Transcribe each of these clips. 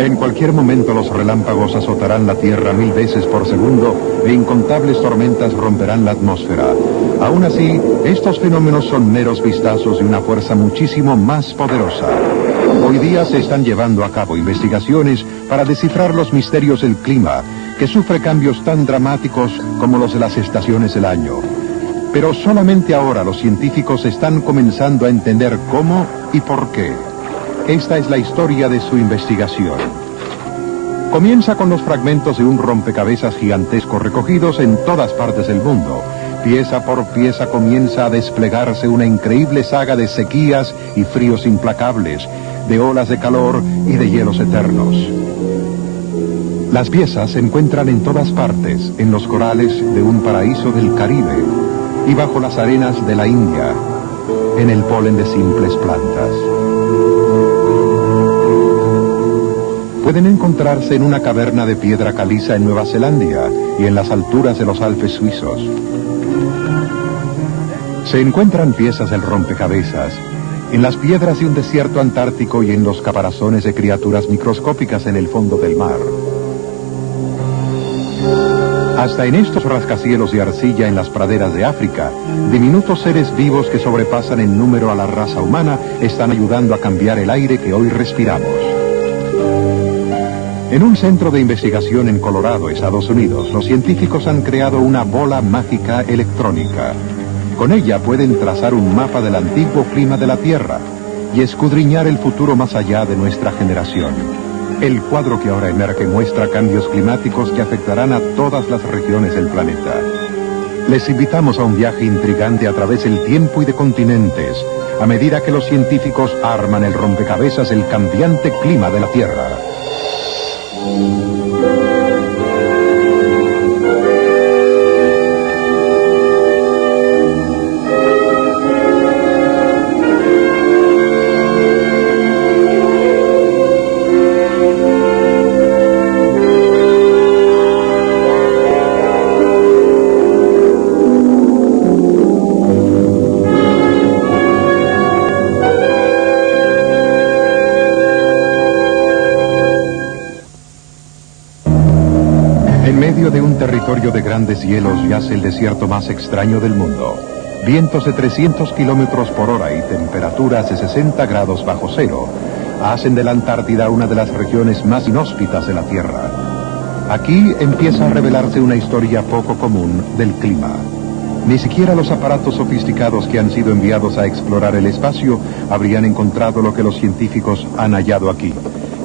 En cualquier momento los relámpagos azotarán la Tierra 1000 veces por segundo e incontables tormentas romperán la atmósfera. Aún así, estos fenómenos son meros vistazos de una fuerza muchísimo más poderosa. Hoy día se están llevando a cabo investigaciones para descifrar los misterios del clima, que sufre cambios tan dramáticos como los de las estaciones del año. Pero solamente ahora los científicos están comenzando a entender cómo y por qué. Esta es la historia de su investigación. Comienza con los fragmentos de un rompecabezas gigantesco recogidos en todas partes del mundo. Pieza por pieza comienza a desplegarse una increíble saga de sequías y fríos implacables, de olas de calor y de hielos eternos. Las piezas se encuentran en todas partes, en los corales de un paraíso del Caribe y bajo las arenas de la India, en el polen de simples plantas. Pueden encontrarse en una caverna de piedra caliza en Nueva Zelanda y en las alturas de los Alpes suizos. Se encuentran piezas del rompecabezas en las piedras de un desierto antártico y en los caparazones de criaturas microscópicas en el fondo del mar. Hasta en estos rascacielos de arcilla en las praderas de África, diminutos seres vivos que sobrepasan en número a la raza humana están ayudando a cambiar el aire que hoy respiramos. En un centro de investigación en Colorado, Estados Unidos, los científicos han creado una bola mágica electrónica. Con ella pueden trazar un mapa del antiguo clima de la Tierra y escudriñar el futuro más allá de nuestra generación. El cuadro que ahora emerge muestra cambios climáticos que afectarán a todas las regiones del planeta. Les invitamos a un viaje intrigante a través del tiempo y de continentes, a medida que los científicos arman el rompecabezas del cambiante clima de la Tierra. Territorio de grandes hielos yace el desierto más extraño del mundo. Vientos de 300 kilómetros por hora y temperaturas de 60 grados bajo cero hacen de la Antártida una de las regiones más inhóspitas de la Tierra. Aquí empieza a revelarse una historia poco común del clima. Ni siquiera los aparatos sofisticados que han sido enviados a explorar el espacio habrían encontrado lo que los científicos han hallado aquí.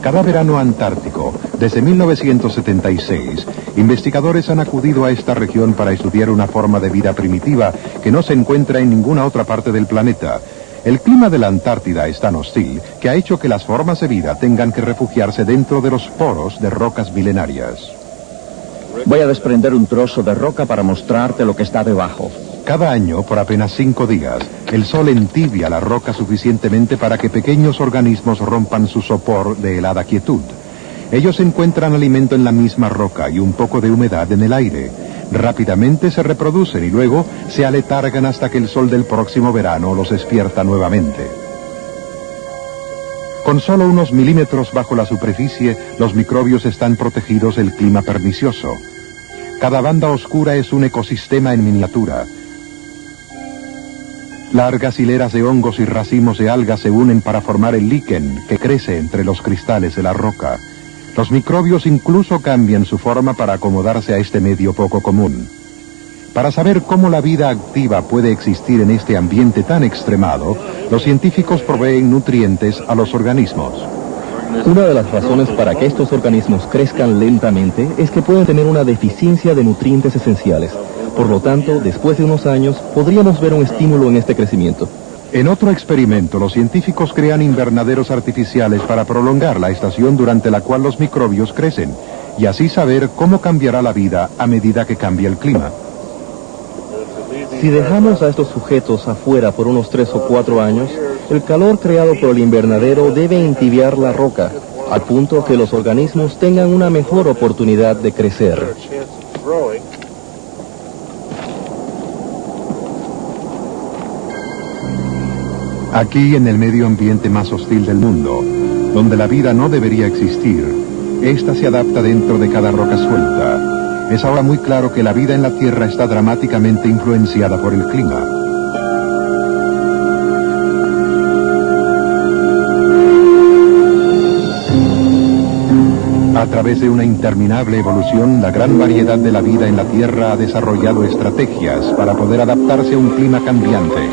Cada verano antártico, desde 1976, investigadores han acudido a esta región para estudiar una forma de vida primitiva que no se encuentra en ninguna otra parte del planeta. El clima de la Antártida es tan hostil que ha hecho que las formas de vida tengan que refugiarse dentro de los poros de rocas milenarias. Voy a desprender un trozo de roca para mostrarte lo que está debajo. Cada año, por apenas 5 días, el sol entibia la roca suficientemente para que pequeños organismos rompan su sopor de helada quietud. Ellos encuentran alimento en la misma roca y un poco de humedad en el aire. Rápidamente se reproducen y luego se aletargan hasta que el sol del próximo verano los despierta nuevamente. Con solo unos milímetros bajo la superficie, los microbios están protegidos del clima pernicioso. Cada banda oscura es un ecosistema en miniatura. Largas hileras de hongos y racimos de algas se unen para formar el líquen que crece entre los cristales de la roca. Los microbios incluso cambian su forma para acomodarse a este medio poco común. Para saber cómo la vida activa puede existir en este ambiente tan extremado, los científicos proveen nutrientes a los organismos. Una de las razones para que estos organismos crezcan lentamente es que pueden tener una deficiencia de nutrientes esenciales. Por lo tanto, después de unos años, podríamos ver un estímulo en este crecimiento. En otro experimento, los científicos crean invernaderos artificiales para prolongar la estación durante la cual los microbios crecen, y así saber cómo cambiará la vida a medida que cambia el clima. Si dejamos a estos sujetos afuera por unos 3 o 4 años, el calor creado por el invernadero debe entibiar la roca, al punto que los organismos tengan una mejor oportunidad de crecer. Aquí, en el medio ambiente más hostil del mundo, donde la vida no debería existir, Esta se adapta dentro de cada roca suelta. Es ahora muy claro que la vida en la Tierra está dramáticamente influenciada por el clima. A través de una interminable evolución, la gran variedad de la vida en la Tierra ha desarrollado estrategias para poder adaptarse a un clima cambiante.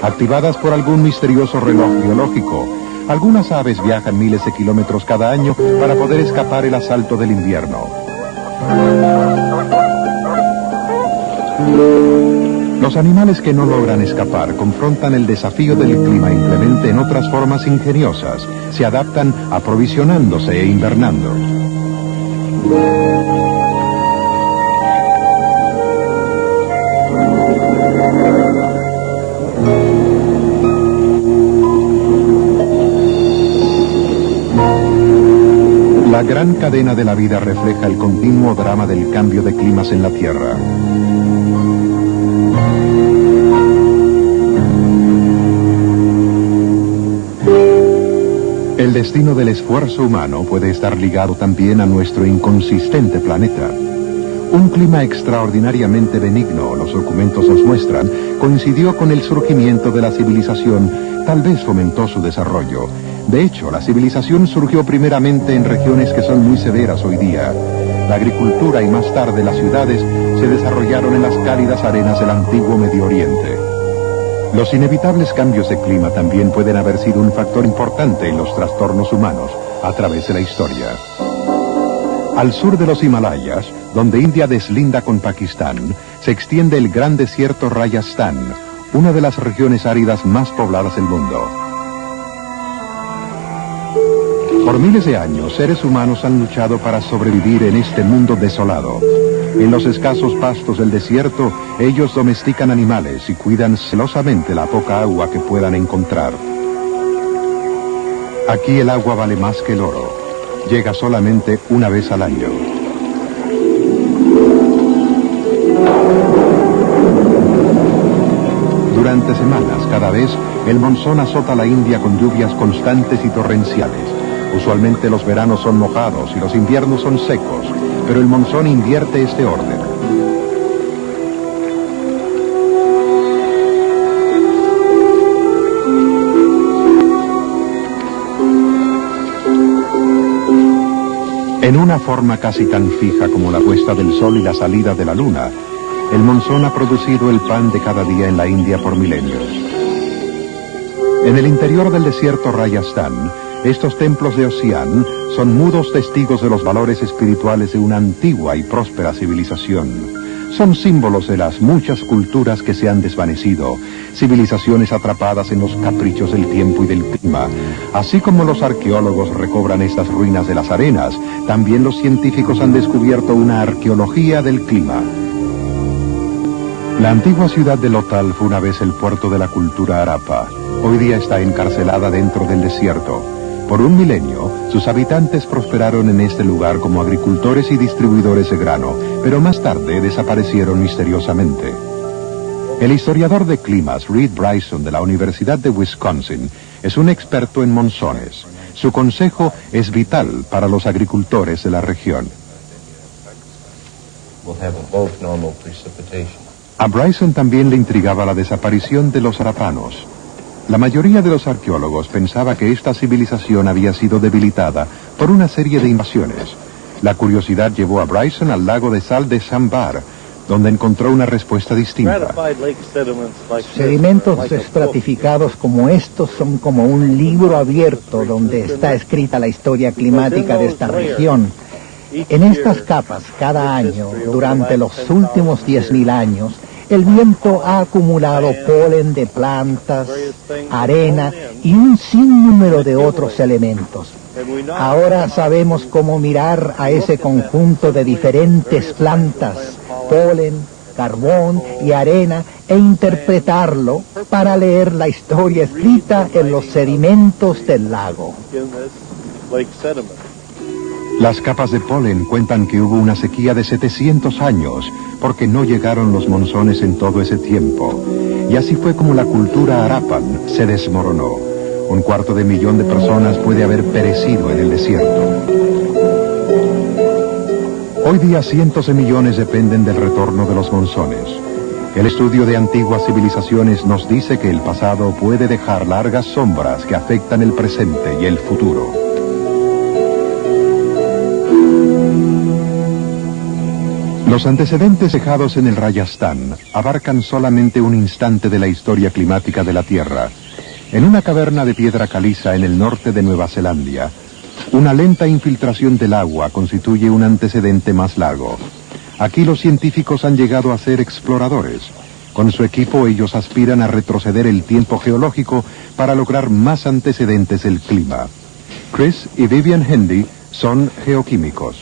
Activadas por algún misterioso reloj biológico, algunas aves viajan miles de kilómetros cada año para poder escapar el asalto del invierno. Los animales que no logran escapar confrontan el desafío del clima implemente en otras formas ingeniosas. Se adaptan aprovisionándose e invernando. La gran cadena de la vida refleja el continuo drama del cambio de climas en la Tierra. El destino del esfuerzo humano puede estar ligado también a nuestro inconsistente planeta. Un clima extraordinariamente benigno, los documentos nos muestran, coincidió con el surgimiento de la civilización, tal vez fomentó su desarrollo. De hecho, la civilización surgió primeramente en regiones que son muy severas hoy día. La agricultura y más tarde las ciudades se desarrollaron en las cálidas arenas del antiguo Medio Oriente. Los inevitables cambios de clima también pueden haber sido un factor importante en los trastornos humanos a través de la historia. Al sur de los Himalayas, donde India deslinda con Pakistán, se extiende el gran desierto Rajasthan, una de las regiones áridas más pobladas del mundo. Por miles de años, seres humanos han luchado para sobrevivir en este mundo desolado. En los escasos pastos del desierto, ellos domestican animales y cuidan celosamente la poca agua que puedan encontrar. Aquí el agua vale más que el oro. Llega solamente una vez al año. Durante semanas, cada vez, el monzón azota la India con lluvias constantes y torrenciales. Usualmente los veranos son mojados y los inviernos son secos, pero el monzón invierte este orden. En una forma casi tan fija como la puesta del sol y la salida de la luna, el monzón ha producido el pan de cada día en la India por milenios. En el interior del desierto Rajasthan, estos templos de Ossian son mudos testigos de los valores espirituales de una antigua y próspera civilización. Son símbolos de las muchas culturas que se han desvanecido, civilizaciones atrapadas en los caprichos del tiempo y del clima. Así como los arqueólogos recobran estas ruinas de las arenas, también los científicos han descubierto una arqueología del clima. La antigua ciudad de Lothal fue una vez el puerto de la cultura Harappa. Hoy día está encarcelada dentro del desierto. Por un milenio, sus habitantes prosperaron en este lugar como agricultores y distribuidores de grano, pero más tarde desaparecieron misteriosamente. El historiador de climas, Reed Bryson, de la Universidad de Wisconsin, es un experto en monzones. Su consejo es vital para los agricultores de la región. A Bryson también le intrigaba la desaparición de los harappanos. La mayoría de los arqueólogos pensaba que esta civilización había sido debilitada por una serie de invasiones. La curiosidad llevó a Bryson al lago de sal de Sambar, donde encontró una respuesta distinta. Sedimentos estratificados como estos son como un libro abierto donde está escrita la historia climática de esta región. En estas capas, cada año, durante los últimos 10.000 años, el viento ha acumulado polen de plantas, arena y un sinnúmero de otros elementos. Ahora sabemos cómo mirar a ese conjunto de diferentes plantas, polen, carbón y arena e interpretarlo para leer la historia escrita en los sedimentos del lago. Las capas de polen cuentan que hubo una sequía de 700 años porque no llegaron los monzones en todo ese tiempo. Y así fue como la cultura Harappan se desmoronó. 250.000 de personas puede haber perecido en el desierto. Hoy día cientos de millones dependen del retorno de los monzones. El estudio de antiguas civilizaciones nos dice que el pasado puede dejar largas sombras que afectan el presente y el futuro. Los antecedentes dejados en el Rajasthan abarcan solamente un instante de la historia climática de la Tierra. En una caverna de piedra caliza en el norte de Nueva Zelanda, una lenta infiltración del agua constituye un antecedente más largo. Aquí los científicos han llegado a ser exploradores. Con su equipo ellos aspiran a retroceder el tiempo geológico para lograr más antecedentes del clima. Chris y Vivian Hendy son geoquímicos.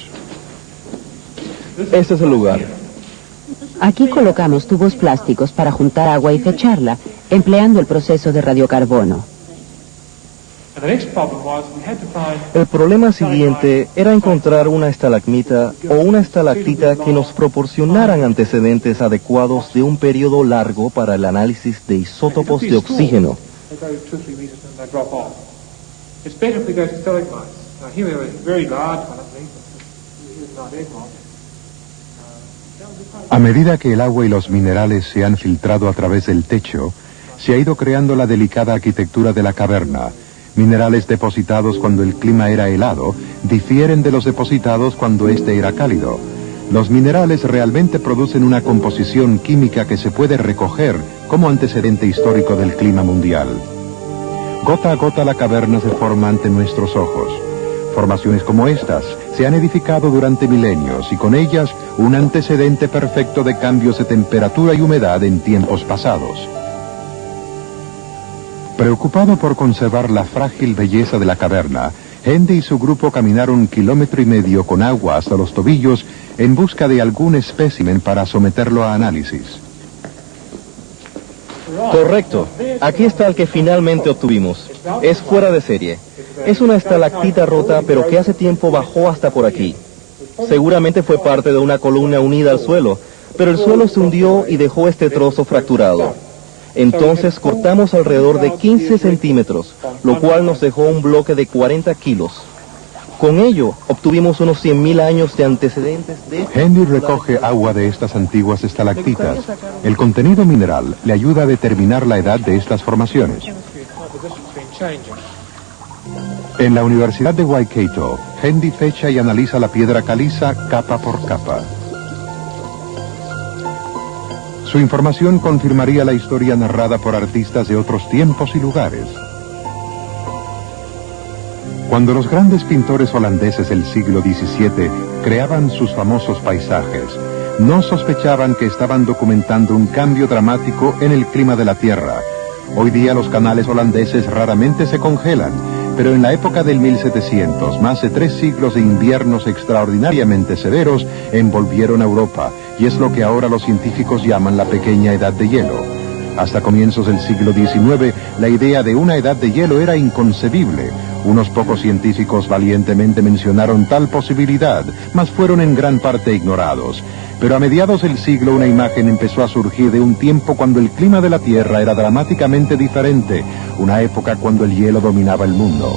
Este es el lugar. Aquí colocamos tubos plásticos para juntar agua y fecharla, empleando el proceso de radiocarbono. El problema siguiente era encontrar una estalagmita o una estalactita que nos proporcionaran antecedentes adecuados de un periodo largo para el análisis de isótopos de oxígeno. A medida que el agua y los minerales se han filtrado a través del techo, se ha ido creando la delicada arquitectura de la caverna. Minerales depositados cuando el clima era helado difieren de los depositados cuando este era cálido. Los minerales realmente producen una composición química que se puede recoger como antecedente histórico del clima mundial. Gota a gota la caverna se forma ante nuestros ojos. Formaciones como estas se han edificado durante milenios y con ellas un antecedente perfecto de cambios de temperatura y humedad en tiempos pasados. Preocupado por conservar la frágil belleza de la caverna, Hendy y su grupo caminaron 1,5 kilómetros con agua hasta los tobillos en busca de algún espécimen para someterlo a análisis. Correcto. Aquí está el que finalmente obtuvimos. Es fuera de serie. Es una estalactita rota, pero que hace tiempo bajó hasta por aquí. Seguramente fue parte de una columna unida al suelo, pero el suelo se hundió y dejó este trozo fracturado. Entonces cortamos alrededor de 15 centímetros, lo cual nos dejó un bloque de 40 kilos. Con ello, obtuvimos unos 100.000 años de antecedentes de... Hendy recoge agua de estas antiguas estalactitas. El contenido mineral le ayuda a determinar la edad de estas formaciones. En la Universidad de Waikato, Hendy fecha y analiza la piedra caliza capa por capa. Su información confirmaría la historia narrada por artistas de otros tiempos y lugares. Cuando los grandes pintores holandeses del siglo XVII creaban sus famosos paisajes, no sospechaban que estaban documentando un cambio dramático en el clima de la Tierra. Hoy día los canales holandeses raramente se congelan, pero en la época del 1700, más de 3 siglos de inviernos extraordinariamente severos envolvieron a Europa, y es lo que ahora los científicos llaman la pequeña edad de hielo. Hasta comienzos del siglo XIX, la idea de una edad de hielo era inconcebible. Unos pocos científicos valientemente mencionaron tal posibilidad, mas fueron en gran parte ignorados. Pero a mediados del siglo una imagen empezó a surgir de un tiempo cuando el clima de la Tierra era dramáticamente diferente, una época cuando el hielo dominaba el mundo.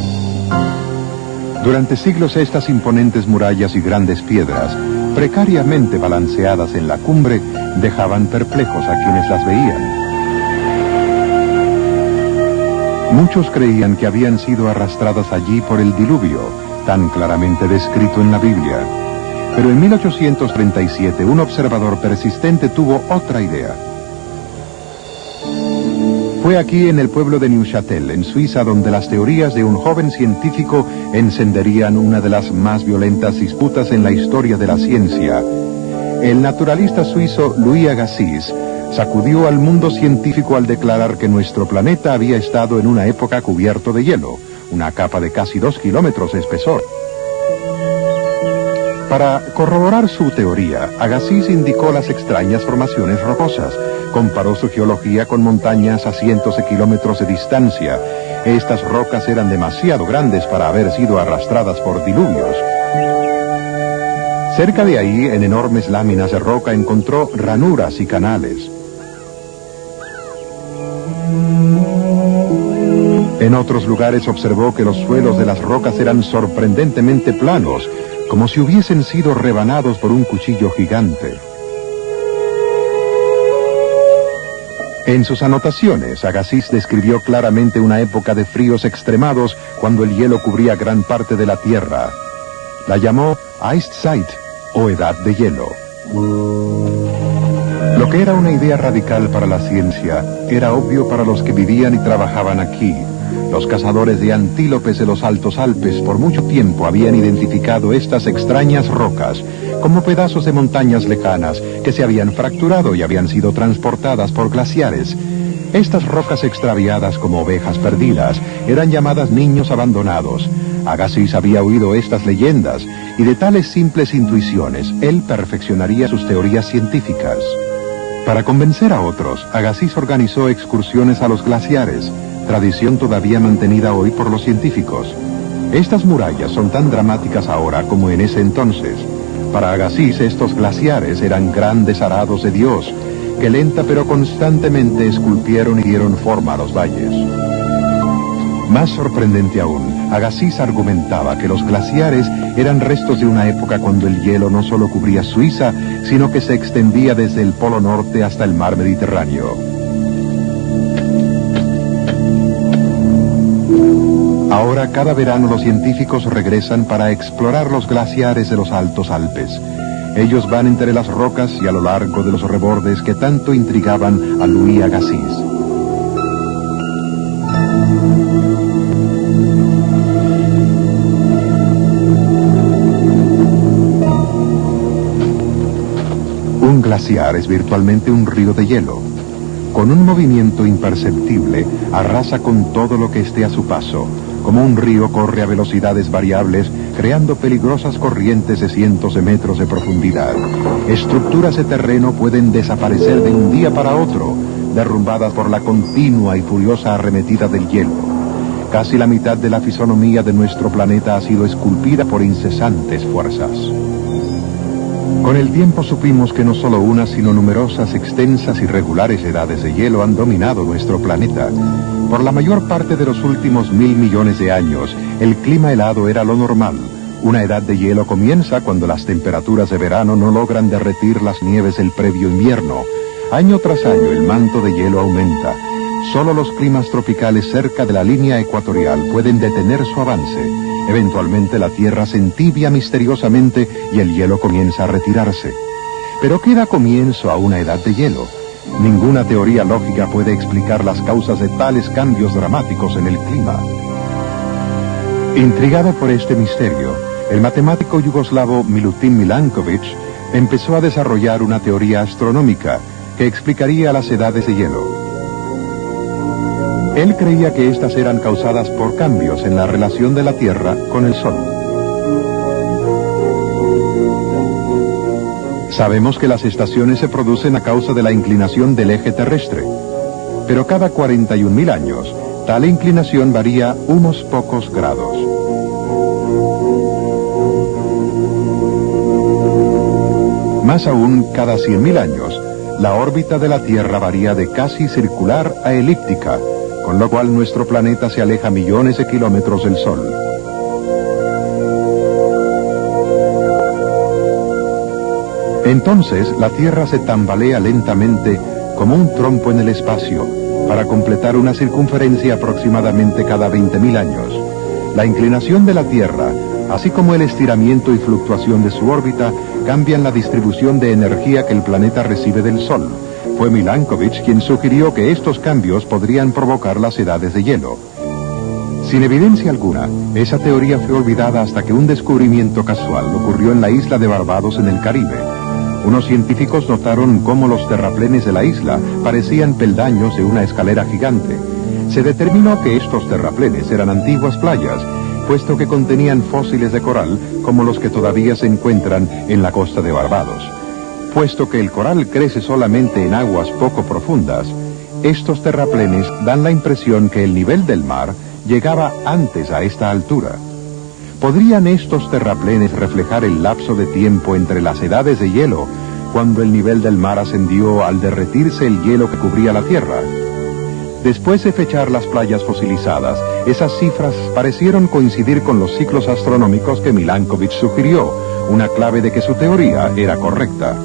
Durante siglos estas imponentes murallas y grandes piedras, precariamente balanceadas en la cumbre, dejaban perplejos a quienes las veían. Muchos creían que habían sido arrastradas allí por el diluvio, tan claramente descrito en la Biblia. Pero en 1837 un observador persistente tuvo otra idea. Fue aquí en el pueblo de Neuchâtel, en Suiza, donde las teorías de un joven científico encenderían una de las más violentas disputas en la historia de la ciencia. El naturalista suizo Louis Agassiz sacudió al mundo científico al declarar que nuestro planeta había estado en una época cubierto de hielo, una capa de casi 2 kilómetros de espesor. Para corroborar su teoría, Agassiz indicó las extrañas formaciones rocosas. Comparó su geología con montañas a cientos de kilómetros de distancia. Estas rocas eran demasiado grandes para haber sido arrastradas por diluvios. Cerca de ahí, en enormes láminas de roca, encontró ranuras y canales. En otros lugares observó que los suelos de las rocas eran sorprendentemente planos, como si hubiesen sido rebanados por un cuchillo gigante. En sus anotaciones, Agassiz describió claramente una época de fríos extremados cuando el hielo cubría gran parte de la Tierra. La llamó Iced Zeit, o Edad de Hielo. Lo que era una idea radical para la ciencia, era obvio para los que vivían y trabajaban aquí. Los cazadores de antílopes de los Altos Alpes por mucho tiempo habían identificado estas extrañas rocas como pedazos de montañas lejanas que se habían fracturado y habían sido transportadas por glaciares. Estas rocas extraviadas como ovejas perdidas eran llamadas niños abandonados. Agassiz había oído estas leyendas y de tales simples intuiciones él perfeccionaría sus teorías científicas. Para convencer a otros, Agassiz organizó excursiones a los glaciares, tradición todavía mantenida hoy por los científicos. Estas murallas son tan dramáticas ahora como en ese entonces. Para Agassiz estos glaciares eran grandes arados de Dios, que lenta pero constantemente esculpieron y dieron forma a los valles. Más sorprendente aún, Agassiz argumentaba que los glaciares eran restos de una época cuando el hielo no solo cubría Suiza, sino que se extendía desde el Polo Norte hasta el mar Mediterráneo. Ahora, cada verano los científicos regresan para explorar los glaciares de los Altos Alpes. Ellos van entre las rocas y a lo largo de los rebordes que tanto intrigaban a Louis Agassiz. Un glaciar es virtualmente un río de hielo. Con un movimiento imperceptible, arrasa con todo lo que esté a su paso. Como un río corre a velocidades variables, creando peligrosas corrientes de cientos de metros de profundidad. Estructuras de terreno pueden desaparecer de un día para otro, derrumbadas por la continua y furiosa arremetida del hielo. Casi la mitad de la fisonomía de nuestro planeta ha sido esculpida por incesantes fuerzas. Con el tiempo supimos que no solo una, sino numerosas, extensas y regulares edades de hielo han dominado nuestro planeta. Por la mayor parte de los últimos 1.000 millones de años, el clima helado era lo normal. Una edad de hielo comienza cuando las temperaturas de verano no logran derretir las nieves del previo invierno. Año tras año el manto de hielo aumenta. Solo los climas tropicales cerca de la línea ecuatorial pueden detener su avance. Eventualmente la Tierra se entibia misteriosamente y el hielo comienza a retirarse. ¿Pero qué da comienzo a una edad de hielo? Ninguna teoría lógica puede explicar las causas de tales cambios dramáticos en el clima. Intrigado por este misterio, el matemático yugoslavo Milutin Milankovic empezó a desarrollar una teoría astronómica que explicaría las edades de hielo. Él creía que estas eran causadas por cambios en la relación de la Tierra con el Sol. Sabemos que las estaciones se producen a causa de la inclinación del eje terrestre, pero cada 41.000 años, tal inclinación varía unos pocos grados. Más aún, cada 100.000 años, la órbita de la Tierra varía de casi circular a elíptica, con lo cual nuestro planeta se aleja millones de kilómetros del Sol. Entonces, la Tierra se tambalea lentamente como un trompo en el espacio, para completar una circunferencia aproximadamente cada 20.000 años. La inclinación de la Tierra, así como el estiramiento y fluctuación de su órbita, cambian la distribución de energía que el planeta recibe del Sol. Fue Milankovic quien sugirió que estos cambios podrían provocar las edades de hielo. Sin evidencia alguna, esa teoría fue olvidada hasta que un descubrimiento casual ocurrió en la isla de Barbados en el Caribe. Unos científicos notaron cómo los terraplenes de la isla parecían peldaños de una escalera gigante. Se determinó que estos terraplenes eran antiguas playas, puesto que contenían fósiles de coral como los que todavía se encuentran en la costa de Barbados. Puesto que el coral crece solamente en aguas poco profundas, estos terraplenes dan la impresión que el nivel del mar llegaba antes a esta altura. ¿Podrían estos terraplenes reflejar el lapso de tiempo entre las edades de hielo, cuando el nivel del mar ascendió al derretirse el hielo que cubría la Tierra? Después de fechar las playas fosilizadas, esas cifras parecieron coincidir con los ciclos astronómicos que Milankovitch sugirió, una clave de que su teoría era correcta.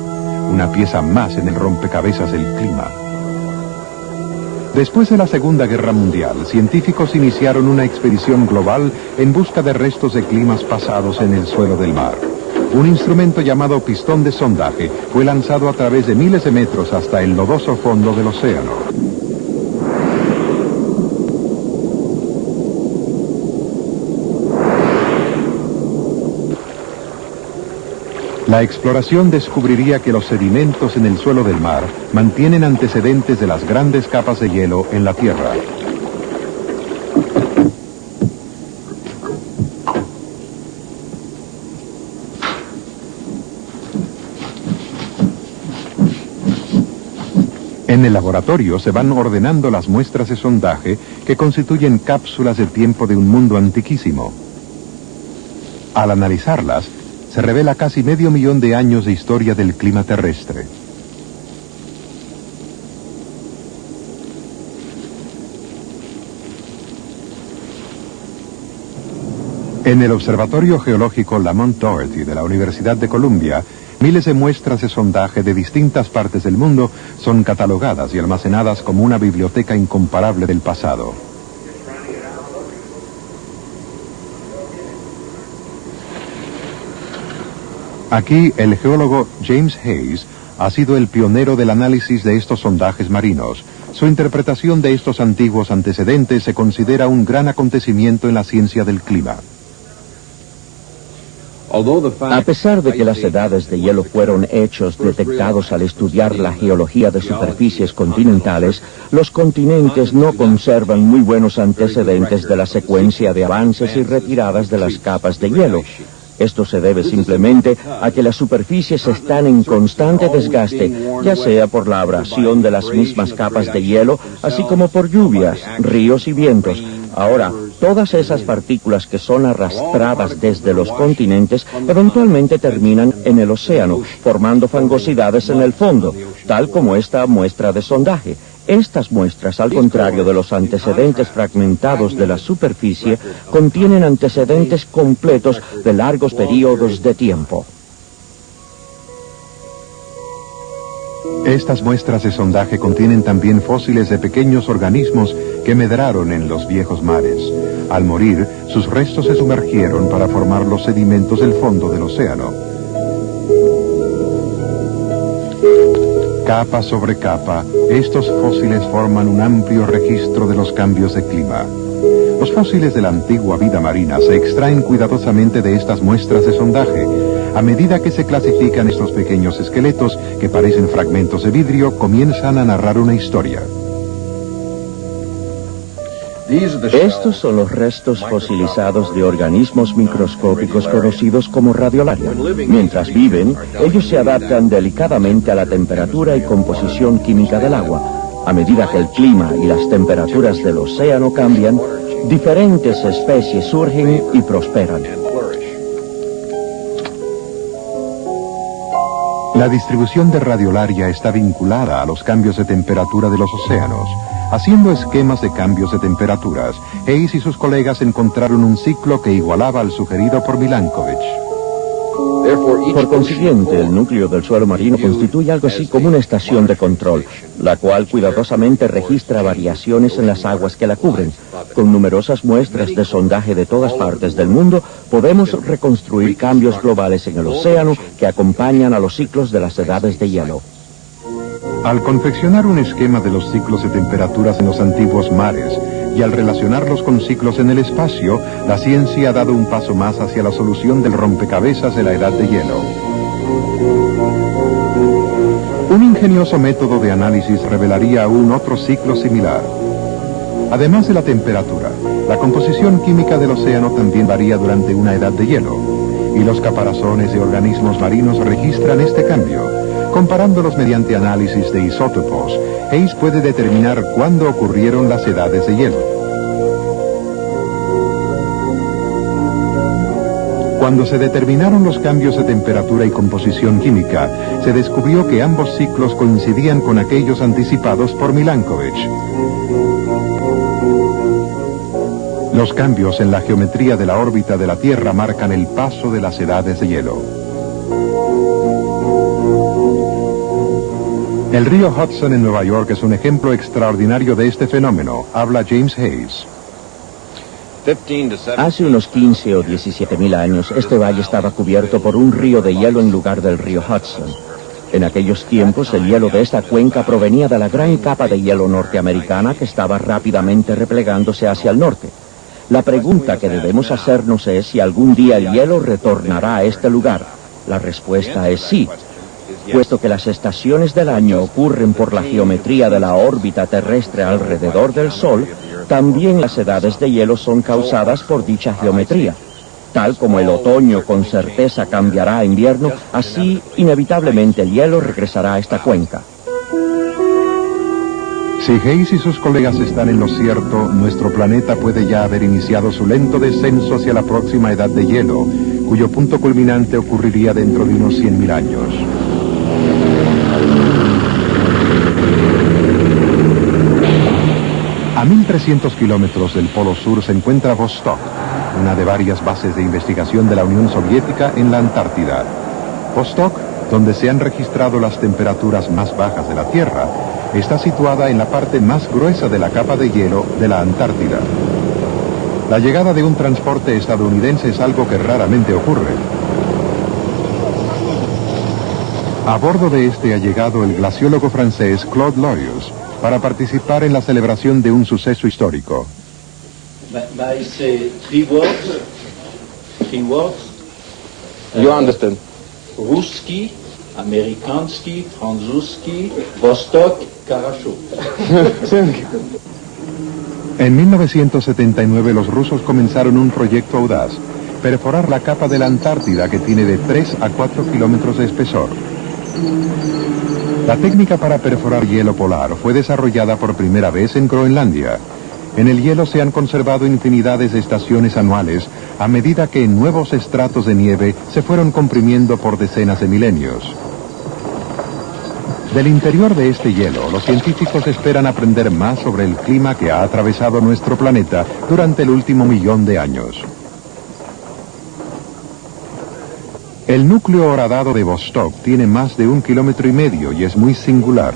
Una pieza más en el rompecabezas del clima. Después de la Segunda Guerra Mundial, científicos iniciaron una expedición global en busca de restos de climas pasados en el suelo del mar. Un instrumento llamado pistón de sondaje fue lanzado a través de miles de metros hasta el lodoso fondo del océano. La exploración descubriría que los sedimentos en el suelo del mar mantienen antecedentes de las grandes capas de hielo en la Tierra. En el laboratorio se van ordenando las muestras de sondaje que constituyen cápsulas del tiempo de un mundo antiquísimo. Al analizarlas, se revela casi 500.000 de años de historia del clima terrestre. En el Observatorio Geológico Lamont Doherty de la Universidad de Columbia, miles de muestras de sondaje de distintas partes del mundo son catalogadas y almacenadas como una biblioteca incomparable del pasado. Aquí, el geólogo James Hayes ha sido el pionero del análisis de estos sondajes marinos. Su interpretación de estos antiguos antecedentes se considera un gran acontecimiento en la ciencia del clima. A pesar de que las edades de hielo fueron hechos detectados al estudiar la geología de superficies continentales, los continentes no conservan muy buenos antecedentes de la secuencia de avances y retiradas de las capas de hielo. Esto se debe simplemente a que las superficies están en constante desgaste, ya sea por la abrasión de las mismas capas de hielo, así como por lluvias, ríos y vientos. Ahora, todas esas partículas que son arrastradas desde los continentes eventualmente terminan en el océano, formando fangosidades en el fondo, tal como esta muestra de sondaje. Estas muestras, al contrario de los antecedentes fragmentados de la superficie, contienen antecedentes completos de largos periodos de tiempo. Estas muestras de sondaje contienen también fósiles de pequeños organismos que medraron en los viejos mares. Al morir, sus restos se sumergieron para formar los sedimentos del fondo del océano. Capa sobre capa, estos fósiles forman un amplio registro de los cambios de clima. Los fósiles de la antigua vida marina se extraen cuidadosamente de estas muestras de sondaje. A medida que se clasifican estos pequeños esqueletos, que parecen fragmentos de vidrio, comienzan a narrar una historia. Estos son los restos fosilizados de organismos microscópicos conocidos como radiolaria. Mientras viven, ellos se adaptan delicadamente a la temperatura y composición química del agua. A medida que el clima y las temperaturas del océano cambian, diferentes especies surgen y prosperan. La distribución de radiolaria está vinculada a los cambios de temperatura de los océanos. Haciendo esquemas de cambios de temperaturas, Hayes y sus colegas encontraron un ciclo que igualaba al sugerido por Milankovitch. Por consiguiente, el núcleo del suelo marino constituye algo así como una estación de control, la cual cuidadosamente registra variaciones en las aguas que la cubren. Con numerosas muestras de sondaje de todas partes del mundo, podemos reconstruir cambios globales en el océano que acompañan a los ciclos de las edades de hielo. Al confeccionar un esquema de los ciclos de temperaturas en los antiguos mares y al relacionarlos con ciclos en el espacio, la ciencia ha dado un paso más hacia la solución del rompecabezas de la edad de hielo. Un ingenioso método de análisis revelaría aún otro ciclo similar. Además de la temperatura, la composición química del océano también varía durante una edad de hielo, y los caparazones de organismos marinos registran este cambio. Comparándolos mediante análisis de isótopos, Hayes puede determinar cuándo ocurrieron las edades de hielo. Cuando se determinaron los cambios de temperatura y composición química, se descubrió que ambos ciclos coincidían con aquellos anticipados por Milankovitch. Los cambios en la geometría de la órbita de la Tierra marcan el paso de las edades de hielo. El río Hudson en Nueva York es un ejemplo extraordinario de este fenómeno. Habla James Hayes. Hace unos 15 o 17 mil años, este valle estaba cubierto por un río de hielo en lugar del río Hudson. En aquellos tiempos, el hielo de esta cuenca provenía de la gran capa de hielo norteamericana que estaba rápidamente replegándose hacia el norte. La pregunta que debemos hacernos es si algún día el hielo retornará a este lugar. La respuesta es sí, puesto que las estaciones del año ocurren por la geometría de la órbita terrestre alrededor del Sol. También las edades de hielo son causadas por dicha geometría. Tal como el otoño con certeza cambiará a invierno, así inevitablemente el hielo regresará a esta cuenca. Si Hayes y sus colegas están en lo cierto, nuestro planeta puede ya haber iniciado su lento descenso hacia la próxima edad de hielo, cuyo punto culminante ocurriría dentro de unos 100.000 años. A 1.300 kilómetros del Polo Sur se encuentra Vostok, una de varias bases de investigación de la Unión Soviética en la Antártida. Vostok, donde se han registrado las temperaturas más bajas de la Tierra, está situada en la parte más gruesa de la capa de hielo de la Antártida. La llegada de un transporte estadounidense es algo que raramente ocurre. A bordo de este ha llegado el glaciólogo francés Claude Lorius para participar en la celebración de un suceso histórico. I say three words. You understand? Ruski, Amerikanski, Franzuski, Vostok, Karachuk. En 1979 los rusos comenzaron un proyecto audaz, perforar la capa de la Antártida que tiene de 3 a 4 kilómetros de espesor. La técnica para perforar hielo polar fue desarrollada por primera vez en Groenlandia. En el hielo se han conservado infinidades de estaciones anuales a medida que nuevos estratos de nieve se fueron comprimiendo por decenas de milenios. Del interior de este hielo, los científicos esperan aprender más sobre el clima que ha atravesado nuestro planeta durante el último 1.000.000 de años. El núcleo horadado de Vostok tiene más de 1,5 kilómetros y es muy singular.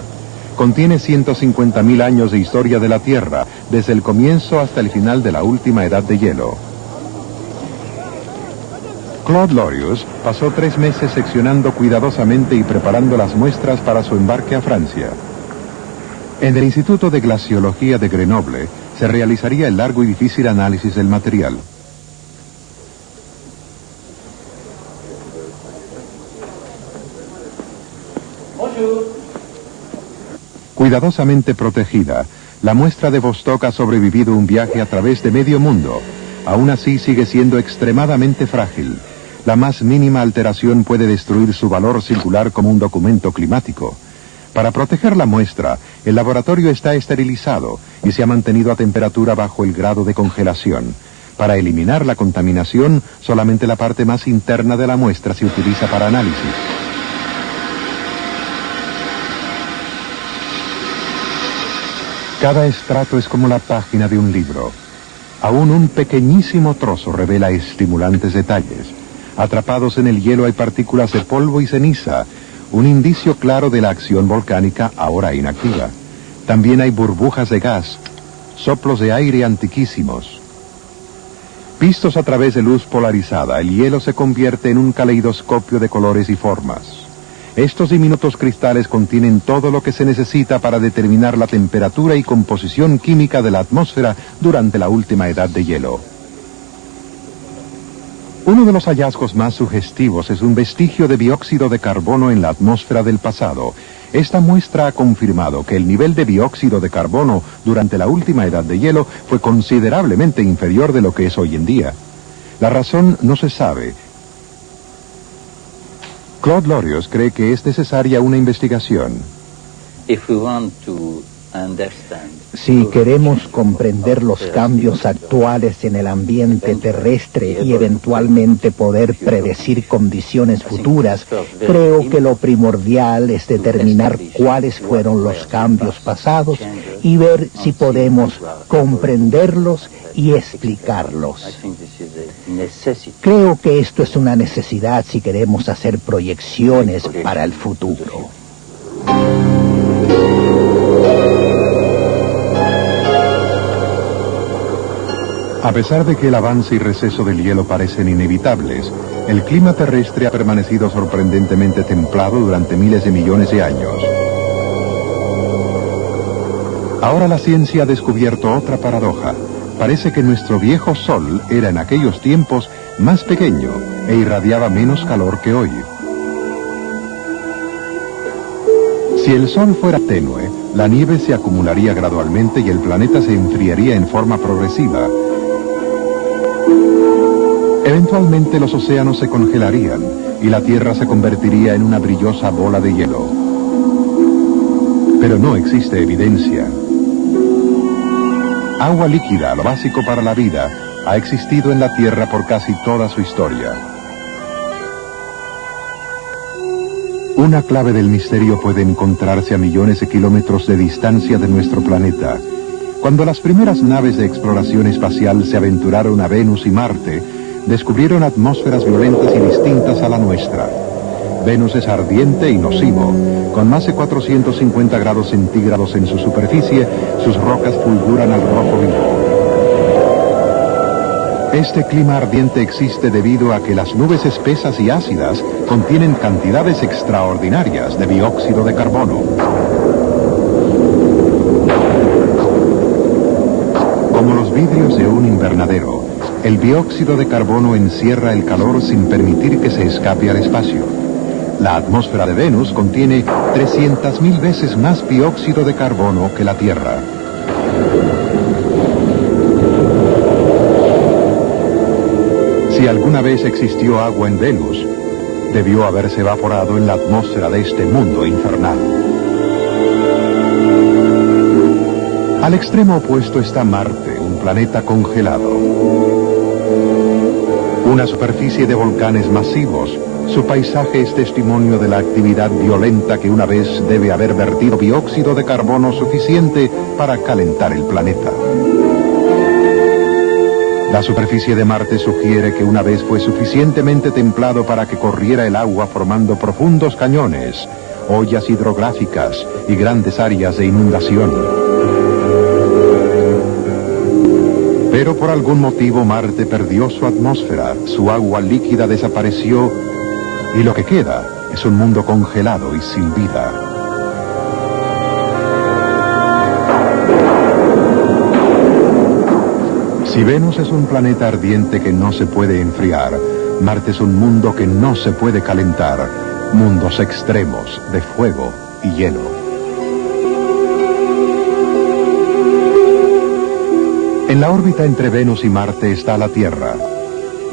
Contiene 150.000 años de historia de la Tierra, desde el comienzo hasta el final de la última edad de hielo. Claude Lorius pasó 3 meses seccionando cuidadosamente y preparando las muestras para su embarque a Francia. En el Instituto de Glaciología de Grenoble se realizaría el largo y difícil análisis del material. Cuidadosamente protegida, la muestra de Vostok ha sobrevivido un viaje a través de medio mundo. Aún así sigue siendo extremadamente frágil. La más mínima alteración puede destruir su valor singular como un documento climático. Para proteger la muestra, el laboratorio está esterilizado y se ha mantenido a temperatura bajo el grado de congelación. Para eliminar la contaminación, solamente la parte más interna de la muestra se utiliza para análisis. Cada estrato es como la página de un libro. Aún un pequeñísimo trozo revela estimulantes detalles. Atrapados en el hielo hay partículas de polvo y ceniza, un indicio claro de la acción volcánica ahora inactiva. También hay burbujas de gas, soplos de aire antiquísimos. Vistos a través de luz polarizada, el hielo se convierte en un caleidoscopio de colores y formas. Estos diminutos cristales contienen todo lo que se necesita para determinar la temperatura y composición química de la atmósfera durante la última edad de hielo. Uno de los hallazgos más sugestivos es un vestigio de dióxido de carbono en la atmósfera del pasado. Esta muestra ha confirmado que el nivel de dióxido de carbono durante la última edad de hielo fue considerablemente inferior de lo que es hoy en día. La razón no se sabe. Claude Lorius cree que es necesaria una investigación. If we want to Si queremos comprender los cambios actuales en el ambiente terrestre y eventualmente poder predecir condiciones futuras, creo que lo primordial es determinar cuáles fueron los cambios pasados y ver si podemos comprenderlos y explicarlos. Creo que esto es una necesidad si queremos hacer proyecciones para el futuro. A pesar de que el avance y receso del hielo parecen inevitables, el clima terrestre ha permanecido sorprendentemente templado durante miles de millones de años. Ahora la ciencia ha descubierto otra paradoja. Parece que nuestro viejo Sol era en aquellos tiempos más pequeño e irradiaba menos calor que hoy. Si el Sol fuera tenue, la nieve se acumularía gradualmente y el planeta se enfriaría en forma progresiva. Eventualmente los océanos se congelarían y la Tierra se convertiría en una brillosa bola de hielo. Pero no existe evidencia. Agua líquida, lo básico para la vida, ha existido en la Tierra por casi toda su historia. Una clave del misterio puede encontrarse a millones de kilómetros de distancia de nuestro planeta. Cuando las primeras naves de exploración espacial se aventuraron a Venus y Marte, descubrieron atmósferas violentas y distintas a la nuestra. Venus es ardiente y nocivo. Con más de 450 grados centígrados en su superficie, sus rocas fulguran al rojo vivo. Este clima ardiente existe debido a que las nubes espesas y ácidas contienen cantidades extraordinarias de dióxido de carbono. Como los vidrios de un invernadero, el dióxido de carbono encierra el calor sin permitir que se escape al espacio. La atmósfera de Venus contiene 300.000 veces más dióxido de carbono que la Tierra. Si alguna vez existió agua en Venus, debió haberse evaporado en la atmósfera de este mundo infernal. Al extremo opuesto está Marte, un planeta congelado. Una superficie de volcanes masivos. Su paisaje es testimonio de la actividad violenta que una vez debe haber vertido dióxido de carbono suficiente para calentar el planeta. La superficie de Marte sugiere que una vez fue suficientemente templado para que corriera el agua formando profundos cañones, ollas hidrográficas y grandes áreas de inundación. Pero por algún motivo Marte perdió su atmósfera, su agua líquida desapareció y lo que queda es un mundo congelado y sin vida. Si Venus es un planeta ardiente que no se puede enfriar, Marte es un mundo que no se puede calentar, mundos extremos de fuego y hielo. En la órbita entre Venus y Marte está la Tierra.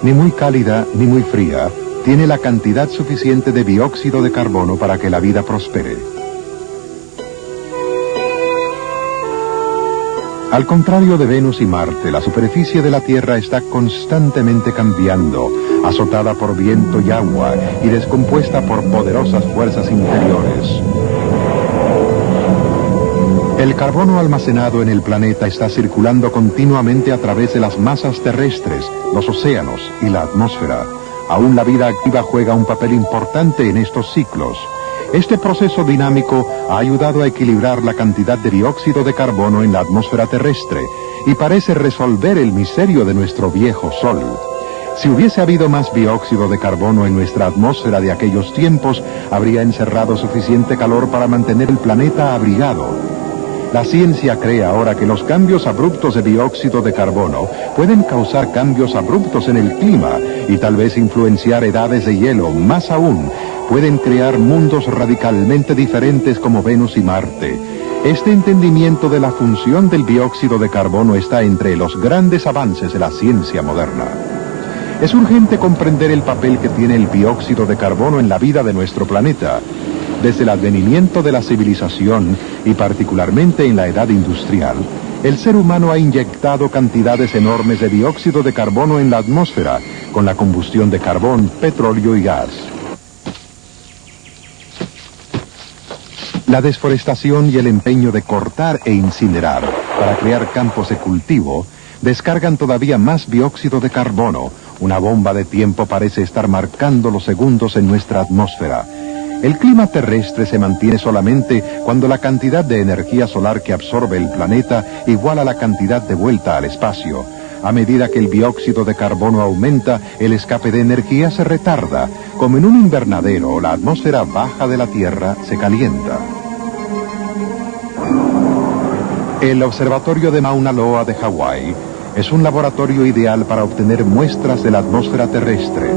Ni muy cálida ni muy fría, tiene la cantidad suficiente de dióxido de carbono para que la vida prospere. Al contrario de Venus y Marte, la superficie de la Tierra está constantemente cambiando, azotada por viento y agua y descompuesta por poderosas fuerzas interiores. El carbono almacenado en el planeta está circulando continuamente a través de las masas terrestres, los océanos y la atmósfera. Aún la vida activa juega un papel importante en estos ciclos. Este proceso dinámico ha ayudado a equilibrar la cantidad de dióxido de carbono en la atmósfera terrestre y parece resolver el misterio de nuestro viejo Sol. Si hubiese habido más dióxido de carbono en nuestra atmósfera de aquellos tiempos, habría encerrado suficiente calor para mantener el planeta abrigado. La ciencia cree ahora que los cambios abruptos de dióxido de carbono pueden causar cambios abruptos en el clima y tal vez influenciar edades de hielo. Más aún, pueden crear mundos radicalmente diferentes como Venus y Marte. Este entendimiento de la función del dióxido de carbono está entre los grandes avances de la ciencia moderna. Es urgente comprender el papel que tiene el dióxido de carbono en la vida de nuestro planeta. Desde el advenimiento de la civilización, y particularmente en la edad industrial, el ser humano ha inyectado cantidades enormes de dióxido de carbono en la atmósfera con la combustión de carbón, petróleo y gas. La desforestación y el empeño de cortar e incinerar para crear campos de cultivo descargan todavía más dióxido de carbono. Una bomba de tiempo parece estar marcando los segundos en nuestra atmósfera. El clima terrestre se mantiene solamente cuando la cantidad de energía solar que absorbe el planeta iguala la cantidad de vuelta al espacio. A medida que el dióxido de carbono aumenta, el escape de energía se retarda. Como en un invernadero, la atmósfera baja de la Tierra se calienta. El Observatorio de Mauna Loa de Hawái es un laboratorio ideal para obtener muestras de la atmósfera terrestre.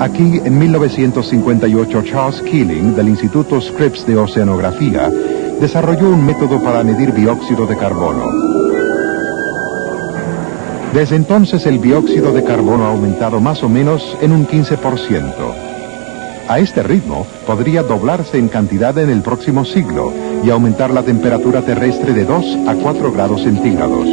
Aquí, en 1958, Charles Keeling, del Instituto Scripps de Oceanografía, desarrolló un método para medir dióxido de carbono. Desde entonces, el dióxido de carbono ha aumentado más o menos en un 15%. A este ritmo, podría doblarse en cantidad en el próximo siglo y aumentar la temperatura terrestre de 2 a 4 grados centígrados.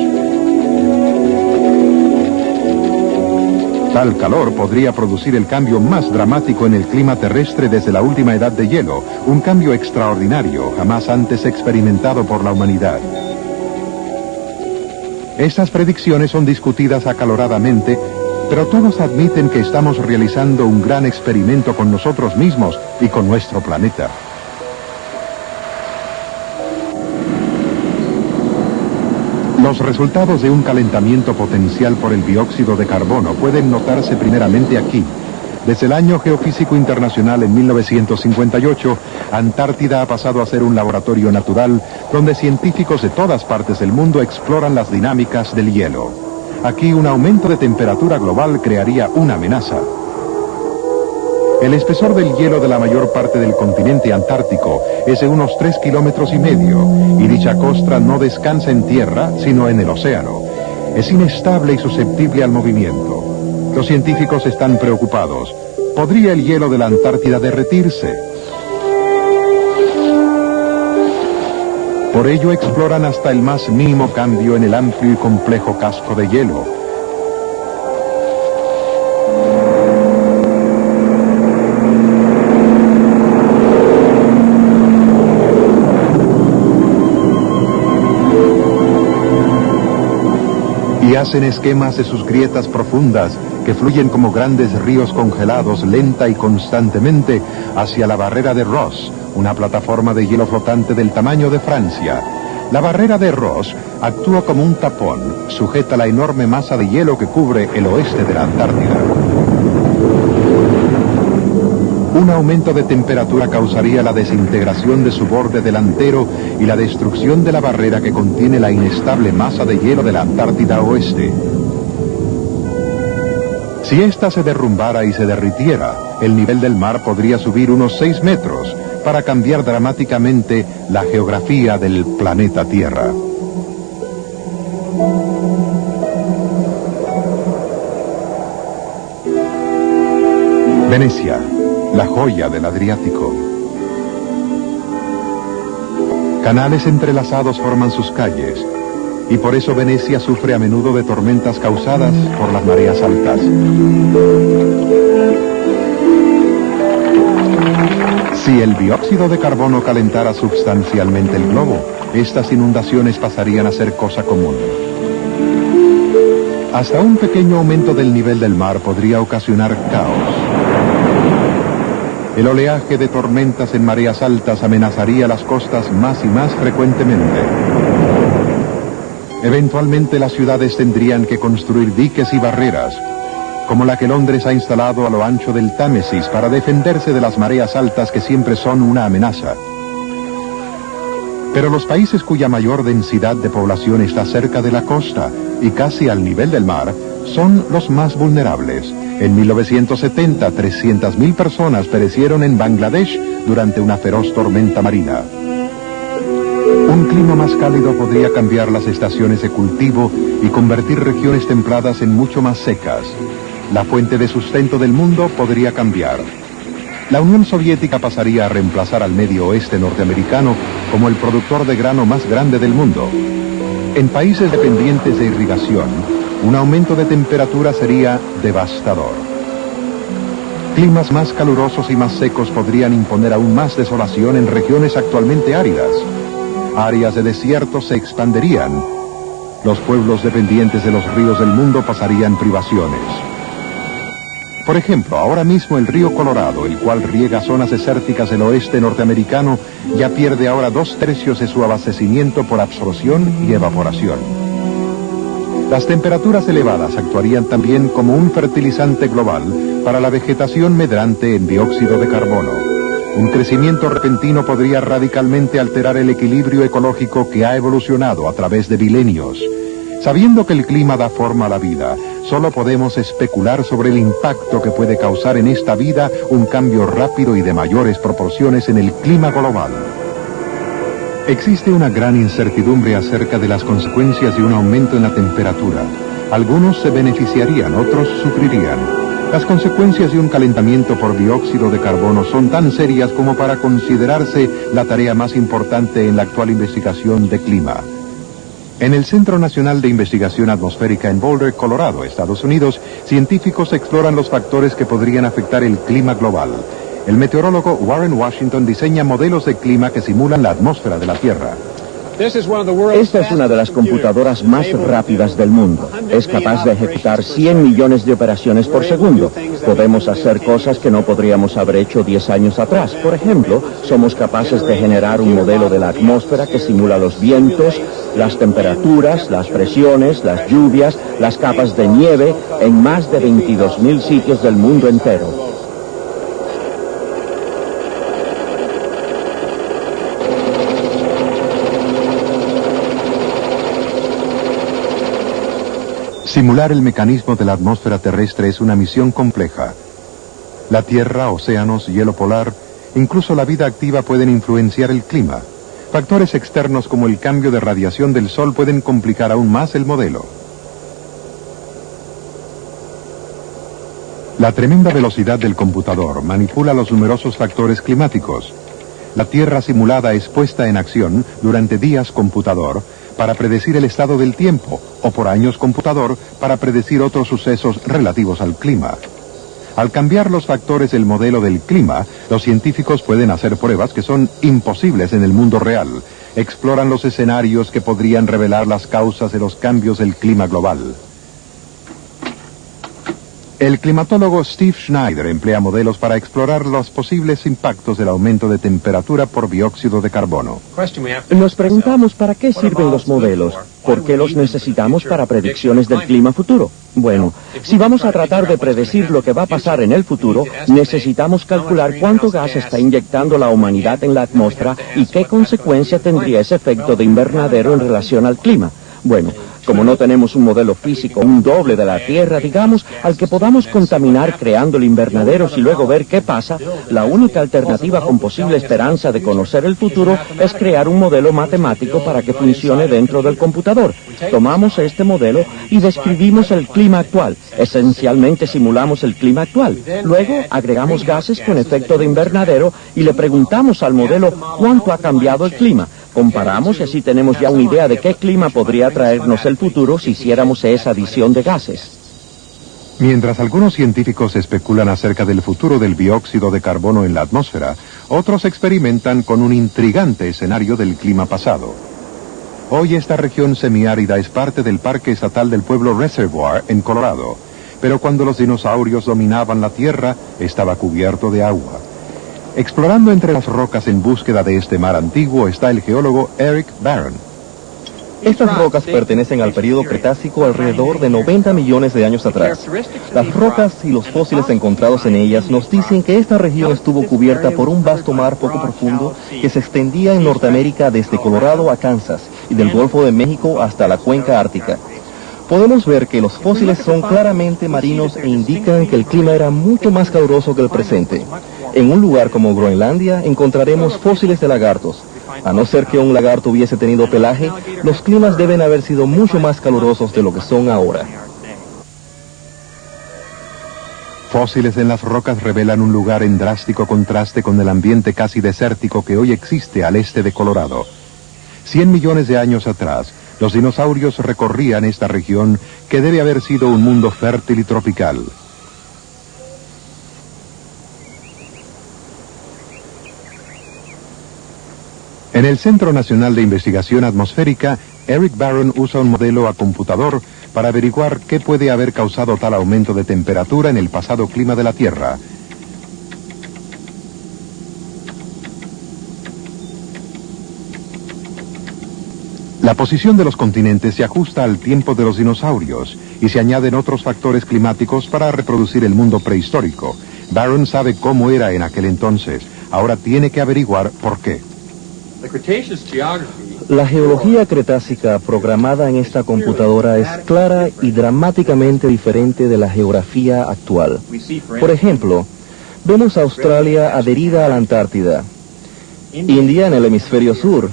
Tal calor podría producir el cambio más dramático en el clima terrestre desde la última edad de hielo, un cambio extraordinario jamás antes experimentado por la humanidad. Estas predicciones son discutidas acaloradamente, pero todos admiten que estamos realizando un gran experimento con nosotros mismos y con nuestro planeta. Los resultados de un calentamiento potencial por el dióxido de carbono pueden notarse primeramente aquí. Desde el Año Geofísico Internacional en 1958, Antártida ha pasado a ser un laboratorio natural donde científicos de todas partes del mundo exploran las dinámicas del hielo. Aquí un aumento de temperatura global crearía una amenaza. El espesor del hielo de la mayor parte del continente antártico es de unos 3,5 kilómetros y dicha costra no descansa en tierra, sino en el océano. Es inestable y susceptible al movimiento. Los científicos están preocupados. ¿Podría el hielo de la Antártida derretirse? Por ello exploran hasta el más mínimo cambio en el amplio y complejo casco de hielo. Y hacen esquemas de sus grietas profundas que fluyen como grandes ríos congelados lenta y constantemente hacia la barrera de Ross, una plataforma de hielo flotante del tamaño de Francia. La barrera de Ross actúa como un tapón, sujeta la enorme masa de hielo que cubre el oeste de la Antártida. Un aumento de temperatura causaría la desintegración de su borde delantero y la destrucción de la barrera que contiene la inestable masa de hielo de la Antártida Oeste. Si ésta se derrumbara y se derritiera, el nivel del mar podría subir unos 6 metros para cambiar dramáticamente la geografía del planeta Tierra. Venecia, la joya del Adriático. Canales entrelazados forman sus calles, y por eso Venecia sufre a menudo de tormentas causadas por las mareas altas. Si el dióxido de carbono calentara sustancialmente el globo, estas inundaciones pasarían a ser cosa común. Hasta un pequeño aumento del nivel del mar podría ocasionar caos. El oleaje de tormentas en mareas altas amenazaría las costas más y más frecuentemente. Eventualmente las ciudades tendrían que construir diques y barreras, como la que Londres ha instalado a lo ancho del Támesis para defenderse de las mareas altas que siempre son una amenaza. Pero los países cuya mayor densidad de población está cerca de la costa y casi al nivel del mar son los más vulnerables. En 1970, 300.000 personas perecieron en Bangladesh durante una feroz tormenta marina. Un clima más cálido podría cambiar las estaciones de cultivo y convertir regiones templadas en mucho más secas. La fuente de sustento del mundo podría cambiar. La Unión Soviética pasaría a reemplazar al Medio Oeste norteamericano como el productor de grano más grande del mundo. En países dependientes de irrigación, un aumento de temperatura sería devastador. Climas más calurosos y más secos podrían imponer aún más desolación en regiones actualmente áridas. Áreas de desierto se expanderían. Los pueblos dependientes de los ríos del mundo pasarían privaciones. Por ejemplo, ahora mismo el río Colorado, el cual riega zonas desérticas del oeste norteamericano, ya pierde ahora 2/3 de su abastecimiento por absorción y evaporación. Las temperaturas elevadas actuarían también como un fertilizante global para la vegetación medrante en dióxido de carbono. Un crecimiento repentino podría radicalmente alterar el equilibrio ecológico que ha evolucionado a través de milenios. Sabiendo que el clima da forma a la vida, solo podemos especular sobre el impacto que puede causar en esta vida un cambio rápido y de mayores proporciones en el clima global. Existe una gran incertidumbre acerca de las consecuencias de un aumento en la temperatura. Algunos se beneficiarían, otros sufrirían. Las consecuencias de un calentamiento por dióxido de carbono son tan serias como para considerarse la tarea más importante en la actual investigación de clima. En el Centro Nacional de Investigación Atmosférica en Boulder, Colorado, Estados Unidos, científicos exploran los factores que podrían afectar el clima global. El meteorólogo Warren Washington diseña modelos de clima que simulan la atmósfera de la Tierra. Esta es una de las computadoras más rápidas del mundo. Es capaz de ejecutar 100 millones de operaciones por segundo. Podemos hacer cosas que no podríamos haber hecho 10 años atrás. Por ejemplo, somos capaces de generar un modelo de la atmósfera que simula los vientos, las temperaturas, las presiones, las lluvias, las capas de nieve en más de 22.000 sitios del mundo entero. Simular el mecanismo de la atmósfera terrestre es una misión compleja. La Tierra, océanos, hielo polar, incluso la vida activa pueden influenciar el clima. Factores externos como el cambio de radiación del Sol pueden complicar aún más el modelo. La tremenda velocidad del computador manipula los numerosos factores climáticos. La Tierra simulada es puesta en acción durante días computador para predecir el estado del tiempo, o por años computador para predecir otros sucesos relativos al clima. Al cambiar los factores del modelo del clima, los científicos pueden hacer pruebas que son imposibles en el mundo real. Exploran los escenarios que podrían revelar las causas de los cambios del clima global. El climatólogo Steve Schneider emplea modelos para explorar los posibles impactos del aumento de temperatura por dióxido de carbono. Nos preguntamos para qué sirven los modelos, por qué los necesitamos para predicciones del clima futuro. Bueno, si vamos a tratar de predecir lo que va a pasar en el futuro, necesitamos calcular cuánto gas está inyectando la humanidad en la atmósfera y qué consecuencia tendría ese efecto de invernadero en relación al clima. Bueno, como no tenemos un modelo físico, un doble de la Tierra, digamos, al que podamos contaminar creándole invernaderos y luego ver qué pasa, la única alternativa con posible esperanza de conocer el futuro es crear un modelo matemático para que funcione dentro del computador. Tomamos este modelo y describimos el clima actual. Esencialmente simulamos el clima actual. Luego agregamos gases con efecto de invernadero y le preguntamos al modelo cuánto ha cambiado el clima. Comparamos y así tenemos ya una idea de qué clima podría traernos el futuro si hiciéramos esa adición de gases. Mientras algunos científicos especulan acerca del futuro del dióxido de carbono en la atmósfera, otros experimentan con un intrigante escenario del clima pasado. Hoy esta región semiárida es parte del Parque Estatal del Pueblo Reservoir en Colorado, pero cuando los dinosaurios dominaban la Tierra, estaba cubierto de agua. Explorando entre las rocas en búsqueda de este mar antiguo está el geólogo Eric Barron. Estas rocas pertenecen al período Cretácico alrededor de 90 millones de años atrás. Las rocas y los fósiles encontrados en ellas nos dicen que esta región estuvo cubierta por un vasto mar poco profundo que se extendía en Norteamérica desde Colorado a Kansas y del Golfo de México hasta la cuenca ártica. Podemos ver que los fósiles son claramente marinos e indican que el clima era mucho más caluroso que el presente. En un lugar como Groenlandia encontraremos fósiles de lagartos. A no ser que un lagarto hubiese tenido pelaje, los climas deben haber sido mucho más calurosos de lo que son ahora. Fósiles en las rocas revelan un lugar en drástico contraste con el ambiente casi desértico que hoy existe al este de Colorado. 100 millones de años atrás, los dinosaurios recorrían esta región que debe haber sido un mundo fértil y tropical. En el Centro Nacional de Investigación Atmosférica, Eric Barron usa un modelo a computador para averiguar qué puede haber causado tal aumento de temperatura en el pasado clima de la Tierra. La posición de los continentes se ajusta al tiempo de los dinosaurios y se añaden otros factores climáticos para reproducir el mundo prehistórico. Barron sabe cómo era en aquel entonces. Ahora tiene que averiguar por qué. La geología cretácica programada en esta computadora es clara y dramáticamente diferente de la geografía actual. Por ejemplo, vemos a Australia adherida a la Antártida, India en el hemisferio sur,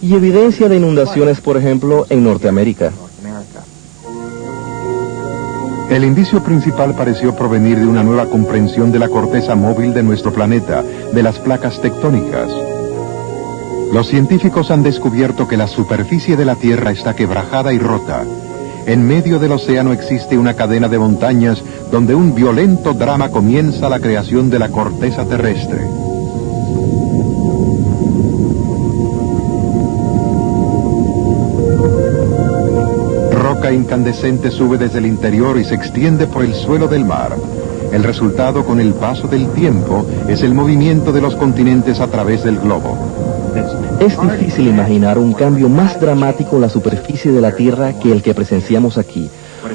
y evidencia de inundaciones, por ejemplo, en Norteamérica. El indicio principal pareció provenir de una nueva comprensión de la corteza móvil de nuestro planeta, de las placas tectónicas. Los científicos han descubierto que la superficie de la Tierra está quebrajada y rota. En medio del océano existe una cadena de montañas donde un violento drama comienza la creación de la corteza terrestre. Roca incandescente sube desde el interior y se extiende por el suelo del mar. El resultado con el paso del tiempo es el movimiento de los continentes a través del globo. Es difícil imaginar un cambio más dramático en la superficie de la Tierra que el que presenciamos aquí.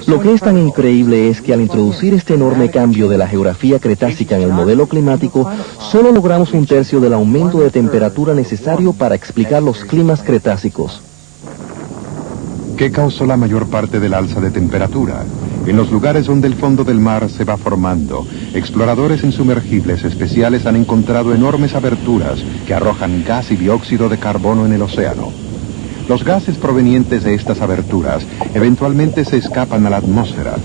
Lo que es tan increíble es que al introducir este enorme cambio de la geografía cretácica en el modelo climático, solo logramos 1/3 del aumento de temperatura necesario para explicar los climas cretácicos. ¿Qué causó la mayor parte del alza de temperatura? En los lugares donde el fondo del mar se va formando, exploradores en sumergibles especiales han encontrado enormes aberturas que arrojan gas y dióxido de carbono en el océano. Los gases provenientes de estas aberturas eventualmente se escapan a la atmósfera.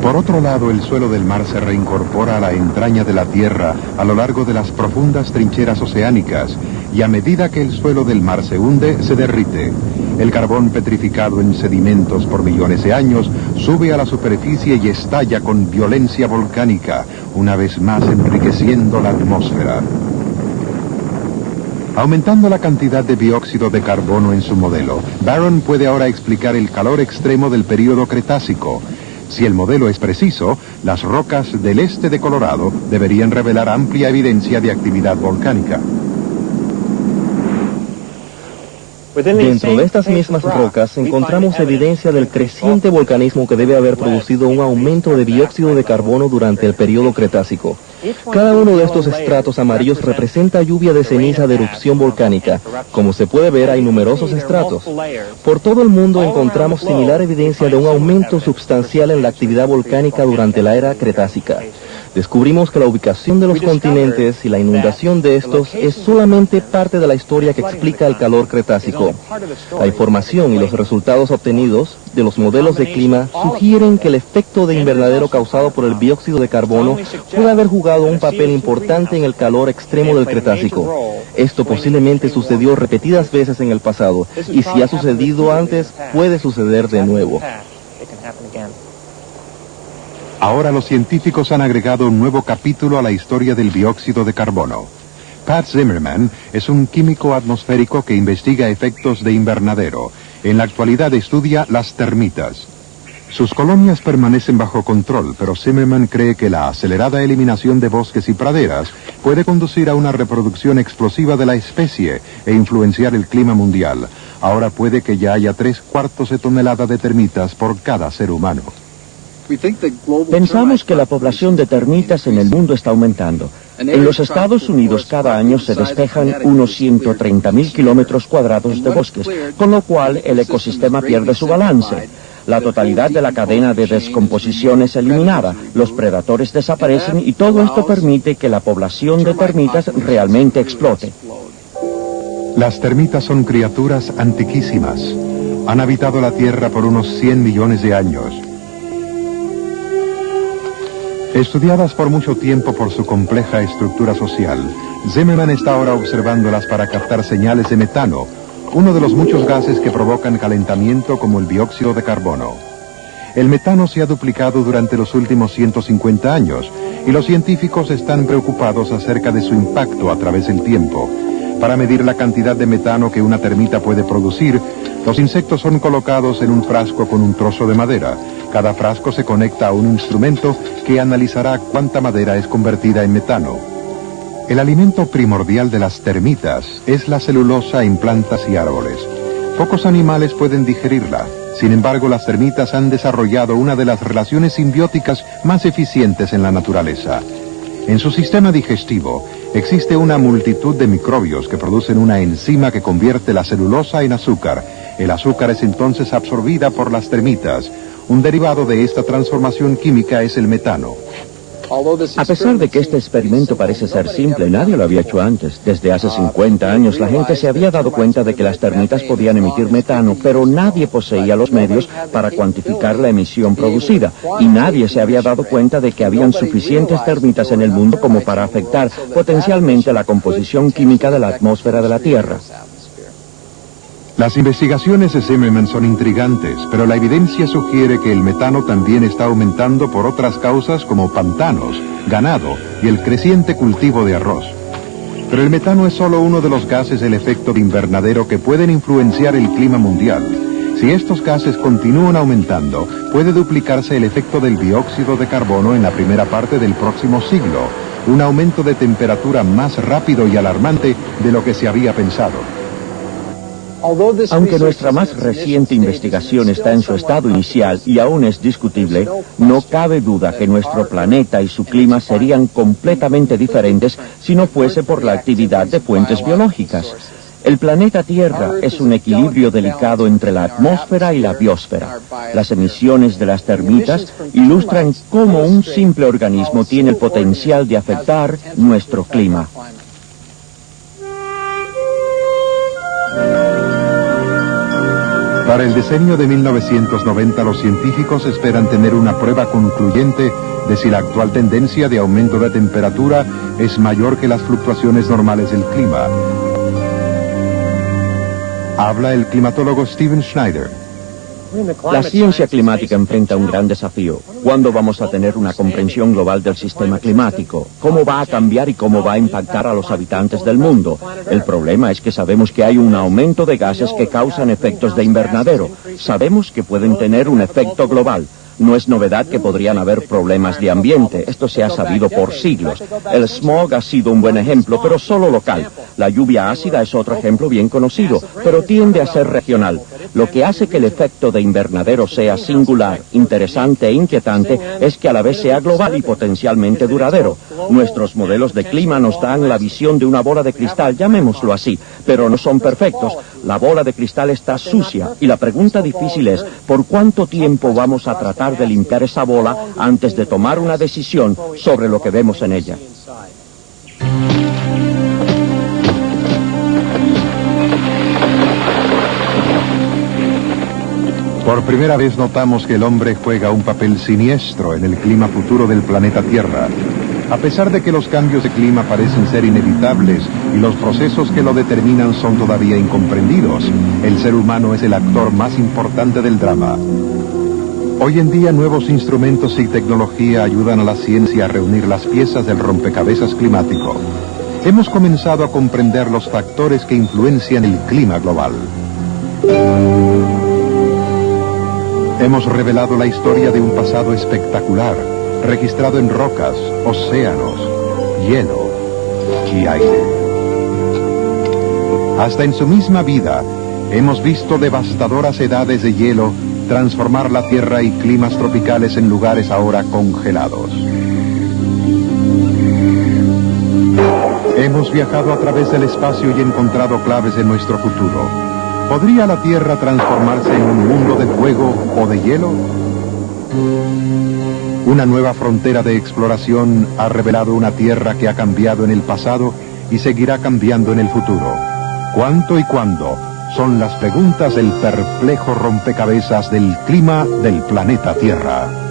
Por otro lado, el suelo del mar se reincorpora a la entraña de la Tierra a lo largo de las profundas trincheras oceánicas, y a medida que el suelo del mar se hunde, se derrite. El carbón petrificado en sedimentos por millones de años sube a la superficie y estalla con violencia volcánica, una vez más enriqueciendo la atmósfera. Aumentando la cantidad de dióxido de carbono en su modelo, Barron puede ahora explicar el calor extremo del período Cretácico. Si el modelo es preciso, las rocas del este de Colorado deberían revelar amplia evidencia de actividad volcánica. Dentro de estas mismas rocas encontramos evidencia del creciente volcanismo que debe haber producido un aumento de dióxido de carbono durante el período Cretácico. Cada uno de estos estratos amarillos representa lluvia de ceniza de erupción volcánica. Como se puede ver, hay numerosos estratos. Por todo el mundo encontramos similar evidencia de un aumento sustancial en la actividad volcánica durante la era Cretácica. Descubrimos que la ubicación de los continentes y la inundación de estos es solamente parte de la historia que explica el calor Cretácico. La información y los resultados obtenidos de los modelos de clima sugieren que el efecto de invernadero causado por el dióxido de carbono puede haber jugado un papel importante en el calor extremo del Cretácico. Esto posiblemente sucedió repetidas veces en el pasado, y si ha sucedido antes, puede suceder de nuevo. Ahora los científicos han agregado un nuevo capítulo a la historia del dióxido de carbono. Pat Zimmerman es un químico atmosférico que investiga efectos de invernadero. En la actualidad estudia las termitas. Sus colonias permanecen bajo control, pero Zimmerman cree que la acelerada eliminación de bosques y praderas puede conducir a una reproducción explosiva de la especie e influenciar el clima mundial. Ahora puede que ya haya 3/4 de tonelada de termitas por cada ser humano. Pensamos que la población de termitas en el mundo está aumentando. En los Estados Unidos cada año se despejan unos 130.000 kilómetros cuadrados de bosques, con lo cual el ecosistema pierde su balance. La totalidad de la cadena de descomposición es eliminada, los predadores desaparecen y todo esto permite que la población de termitas realmente explote. Las termitas son criaturas antiquísimas. Han habitado la Tierra por unos 100 millones de años. Estudiadas por mucho tiempo por su compleja estructura social, Zimmermann está ahora observándolas para captar señales de metano, uno de los muchos gases que provocan calentamiento como el dióxido de carbono. El metano se ha duplicado durante los últimos 150 años y los científicos están preocupados acerca de su impacto a través del tiempo. Para medir la cantidad de metano que una termita puede producir, los insectos son colocados en un frasco con un trozo de madera. Cada frasco se conecta a un instrumento que analizará cuánta madera es convertida en metano. El alimento primordial de las termitas es la celulosa en plantas y árboles. Pocos animales pueden digerirla. Sin embargo, las termitas han desarrollado una de las relaciones simbióticas más eficientes en la naturaleza. En su sistema digestivo existe una multitud de microbios que producen una enzima que convierte la celulosa en azúcar. El azúcar es entonces absorbida por las termitas. Un derivado de esta transformación química es el metano. A pesar de que este experimento parece ser simple, nadie lo había hecho antes. Desde hace 50 años la gente se había dado cuenta de que las termitas podían emitir metano, pero nadie poseía los medios para cuantificar la emisión producida. Y nadie se había dado cuenta de que habían suficientes termitas en el mundo como para afectar potencialmente la composición química de la atmósfera de la Tierra. Las investigaciones de Zimmermann son intrigantes, pero la evidencia sugiere que el metano también está aumentando por otras causas como pantanos, ganado y el creciente cultivo de arroz. Pero el metano es solo uno de los gases del efecto invernadero que pueden influenciar el clima mundial. Si estos gases continúan aumentando, puede duplicarse el efecto del dióxido de carbono en la primera parte del próximo siglo, un aumento de temperatura más rápido y alarmante de lo que se había pensado. Aunque nuestra más reciente investigación está en su estado inicial y aún es discutible, no cabe duda que nuestro planeta y su clima serían completamente diferentes si no fuese por la actividad de fuentes biológicas. El planeta Tierra es un equilibrio delicado entre la atmósfera y la biosfera. Las emisiones de las termitas ilustran cómo un simple organismo tiene el potencial de afectar nuestro clima. Para el decenio de 1990, los científicos esperan tener una prueba concluyente de si la actual tendencia de aumento de temperatura es mayor que las fluctuaciones normales del clima. Habla el climatólogo Steven Schneider. La ciencia climática enfrenta un gran desafío. ¿Cuándo vamos a tener una comprensión global del sistema climático? ¿Cómo va a cambiar y cómo va a impactar a los habitantes del mundo? El problema es que sabemos que hay un aumento de gases que causan efectos de invernadero. Sabemos que pueden tener un efecto global. No es novedad que podrían haber problemas de ambiente. Esto se ha sabido por siglos. El smog ha sido un buen ejemplo, pero solo local. La lluvia ácida es otro ejemplo bien conocido, pero tiende a ser regional. Lo que hace que el efecto de invernadero sea singular, interesante e inquietante es que a la vez sea global y potencialmente duradero. Nuestros modelos de clima nos dan la visión de una bola de cristal, llamémoslo así, pero no son perfectos. La bola de cristal está sucia y la pregunta difícil es, ¿por cuánto tiempo vamos a tratar de limpiar esa bola antes de tomar una decisión sobre lo que vemos en ella? Por primera vez notamos que el hombre juega un papel siniestro en el clima futuro del planeta Tierra. A pesar de que los cambios de clima parecen ser inevitables y los procesos que lo determinan son todavía incomprendidos, el ser humano es el actor más importante del drama. Hoy en día nuevos instrumentos y tecnología ayudan a la ciencia a reunir las piezas del rompecabezas climático. Hemos comenzado a comprender los factores que influencian el clima global. Hemos revelado la historia de un pasado espectacular, registrado en rocas, océanos, hielo y aire. Hasta en su misma vida, hemos visto devastadoras edades de hielo transformar la Tierra y climas tropicales en lugares ahora congelados. Hemos viajado a través del espacio y encontrado claves de nuestro futuro. ¿Podría la Tierra transformarse en un mundo de fuego o de hielo? Una nueva frontera de exploración ha revelado una Tierra que ha cambiado en el pasado y seguirá cambiando en el futuro. ¿Cuánto y cuándo? son las preguntas del perplejo rompecabezas del clima del planeta Tierra.